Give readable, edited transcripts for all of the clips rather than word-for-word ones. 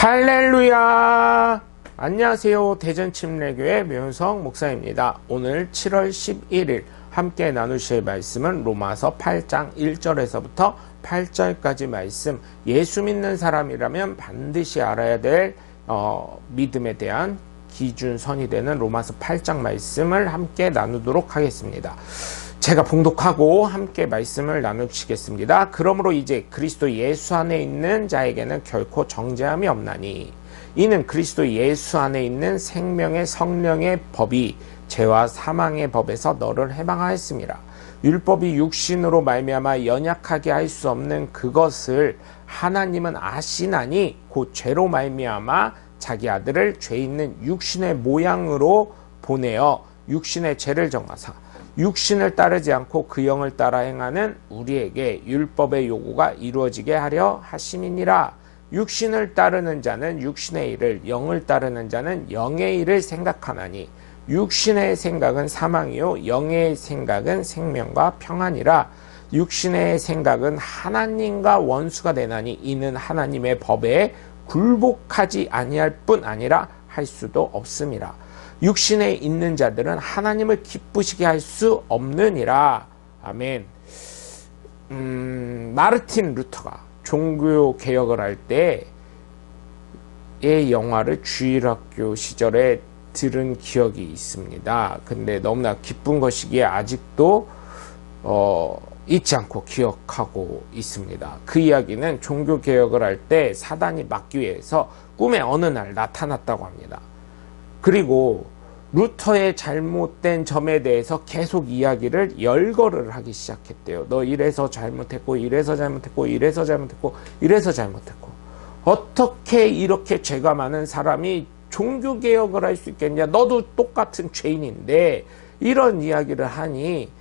할렐루야! 안녕하세요. 대전침례교회 묘성 목사입니다. 오늘 7월 11일 함께 나누실 말씀은 로마서 8장 1절에서부터 8절까지 말씀, 예수 믿는 사람이라면 반드시 알아야 될 믿음에 대한 기준선이 되는 로마서 8장 말씀을 함께 나누도록 하겠습니다. 제가 봉독하고 함께 말씀을 나누시겠습니다. 그러므로 이제 그리스도 예수 안에 있는 자에게는 결코 정죄함이 없나니 이는 그리스도 예수 안에 있는 생명의 성령의 법이 죄와 사망의 법에서 너를 해방하였습니다. 율법이 육신으로 말미암아 연약하게 할 수 없는 그것을 하나님은 아시나니 곧 죄로 말미암아 자기 아들을 죄 있는 육신의 모양으로 보내어 육신의 죄를 정하사 육신을 따르지 않고 그 영을 따라 행하는 우리에게 율법의 요구가 이루어지게 하려 하심이니라. 육신을 따르는 자는 육신의 일을, 영을 따르는 자는 영의 일을 생각하나니 육신의 생각은 사망이요 영의 생각은 생명과 평안이라. 육신의 생각은 하나님과 원수가 되나니 이는 하나님의 법에 굴복하지 아니할 뿐 아니라 할 수도 없음이라. 육신에 있는 자들은 하나님을 기쁘시게 할 수 없느니라. 아멘. 마르틴 루터가 종교 개혁을 할 때의 영화를 주일학교 시절에 들은 기억이 있습니다. 근데 너무나 기쁜 것이기에 아직도 잊지 않고 기억하고 있습니다. 그 이야기는 종교 개혁을 할 때 사단이 막기 위해서 꿈에 어느 날 나타났다고 합니다. 그리고 루터의 잘못된 점에 대해서 계속 이야기를 열거를 하기 시작했대요. 너 이래서 잘못했고 이래서 잘못했고 이래서 잘못했고 이래서 잘못했고 어떻게 이렇게 죄가 많은 사람이 종교개혁을 할 수 있겠냐, 너도 똑같은 죄인인데, 이런 이야기를 하니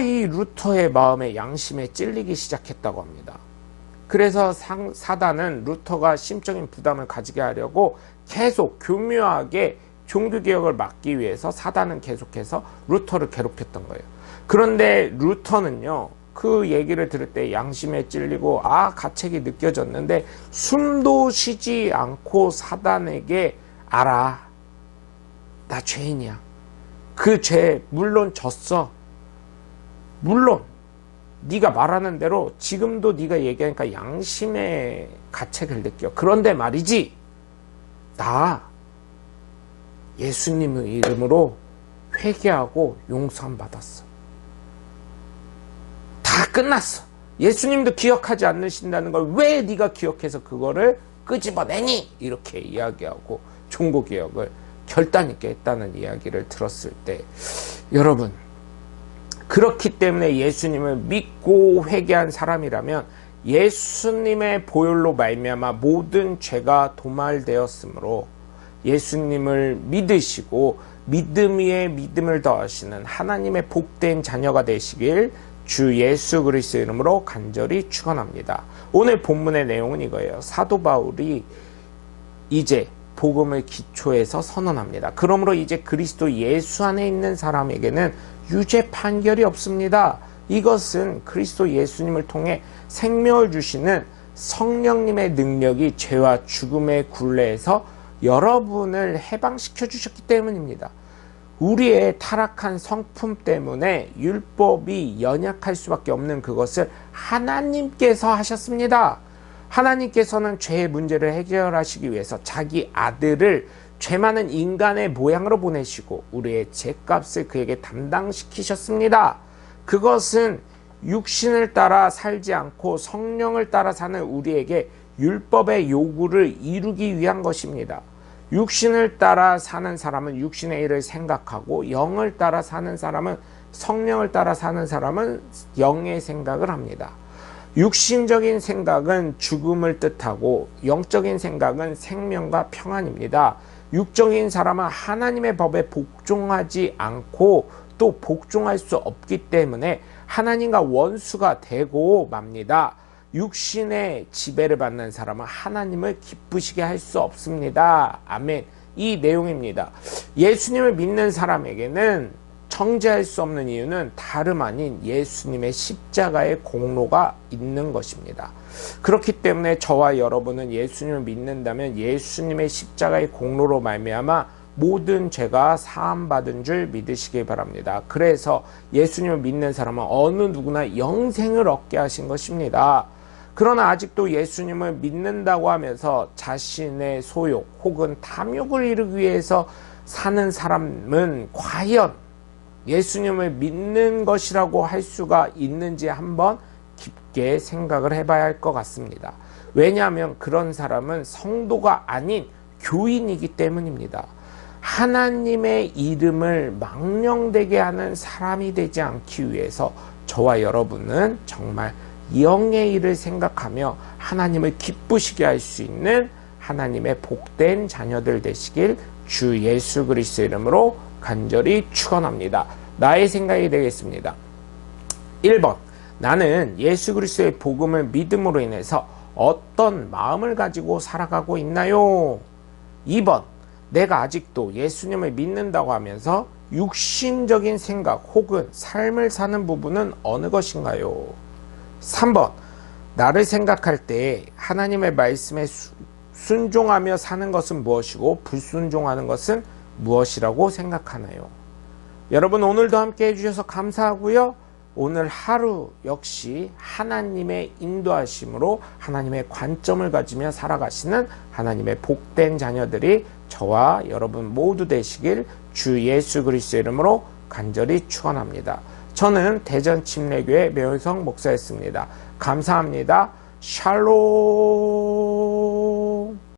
이 루터의 마음에 양심에 찔리기 시작했다고 합니다. 그래서 사단은 루터가 심적인 부담을 가지게 하려고 계속 교묘하게 종교개혁을 막기 위해서 사단은 계속해서 루터를 괴롭혔던 거예요. 그런데 루터는요, 그 얘기를 들을 때 양심에 찔리고 가책이 느껴졌는데 숨도 쉬지 않고 사단에게 알아, 나 죄인이야. 그 죄 물론 졌어. 물론 네가 말하는 대로 지금도 네가 얘기하니까 양심의 가책을 느껴. 그런데 말이지, 나 예수님의 이름으로 회개하고 용서함 받았어. 다 끝났어. 예수님도 기억하지 않으신다는 걸 왜 네가 기억해서 그거를 끄집어내니? 이렇게 이야기하고 종교개혁을 결단 있게 했다는 이야기를 들었을 때, 여러분, 그렇기 때문에 예수님을 믿고 회개한 사람이라면 예수님의 보혈로 말미암아 모든 죄가 도말되었으므로 예수님을 믿으시고 믿음 위에 믿음을 더하시는 하나님의 복된 자녀가 되시길 주 예수 그리스도의 이름으로 간절히 축원합니다. 오늘 본문의 내용은 이거예요. 사도 바울이 이제 복음을 기초해서 선언합니다. 그러므로 이제 그리스도 예수 안에 있는 사람에게는 유죄 판결이 없습니다. 이것은 그리스도 예수님을 통해 생명을 주시는 성령님의 능력이 죄와 죽음의 굴레에서 여러분을 해방시켜 주셨기 때문입니다. 우리의 타락한 성품 때문에 율법이 연약할 수밖에 없는 그것을 하나님께서 하셨습니다. 하나님께서는 죄의 문제를 해결하시기 위해서 자기 아들을 죄 많은 인간의 모양으로 보내시고 우리의 죄값을 그에게 담당시키셨습니다. 그것은 육신을 따라 살지 않고 성령을 따라 사는 우리에게 율법의 요구를 이루기 위한 것입니다. 육신을 따라 사는 사람은 육신의 일을 생각하고 영을 따라 사는 사람은, 성령을 따라 사는 사람은 영의 생각을 합니다. 육신적인 생각은 죽음을 뜻하고 영적인 생각은 생명과 평안입니다. 육적인 사람은 하나님의 법에 복종하지 않고 또 복종할 수 없기 때문에 하나님과 원수가 되고 맙니다. 육신의 지배를 받는 사람은 하나님을 기쁘시게 할 수 없습니다. 아멘. 이 내용입니다. 예수님을 믿는 사람에게는 정죄할 수 없는 이유는 다름 아닌 예수님의 십자가의 공로가 있는 것입니다. 그렇기 때문에 저와 여러분은 예수님을 믿는다면 예수님의 십자가의 공로로 말미암아 모든 죄가 사함받은 줄 믿으시기 바랍니다. 그래서 예수님을 믿는 사람은 어느 누구나 영생을 얻게 하신 것입니다. 그러나 아직도 예수님을 믿는다고 하면서 자신의 소욕 혹은 탐욕을 이루기 위해서 사는 사람은 과연 예수님을 믿는 것이라고 할 수가 있는지 한번 깊게 생각을 해봐야 할 것 같습니다. 왜냐하면 그런 사람은 성도가 아닌 교인이기 때문입니다. 하나님의 이름을 망령되게 하는 사람이 되지 않기 위해서 저와 여러분은 정말 영의 일을 생각하며 하나님을 기쁘시게 할 수 있는 하나님의 복된 자녀들 되시길 주 예수 그리스도의 이름으로 간절히 축원합니다. 나의 생각이 되겠습니다. 1번, 나는 예수 그리스도의 복음을 믿음으로 인해서 어떤 마음을 가지고 살아가고 있나요? 2번, 내가 아직도 예수님을 믿는다고 하면서 육신적인 생각 혹은 삶을 사는 부분은 어느 것인가요? 3번, 나를 생각할 때 하나님의 말씀에 순종하며 사는 것은 무엇이고 불순종하는 것은 무엇이라고 생각하나요? 여러분, 오늘도 함께 해주셔서 감사하고요. 오늘 하루 역시 하나님의 인도하심으로 하나님의 관점을 가지며 살아가시는 하나님의 복된 자녀들이 저와 여러분 모두 되시길 주 예수 그리스도의 이름으로 간절히 축원합니다. 저는 대전 침례교회 매운성 목사였습니다. 감사합니다. 샬롬.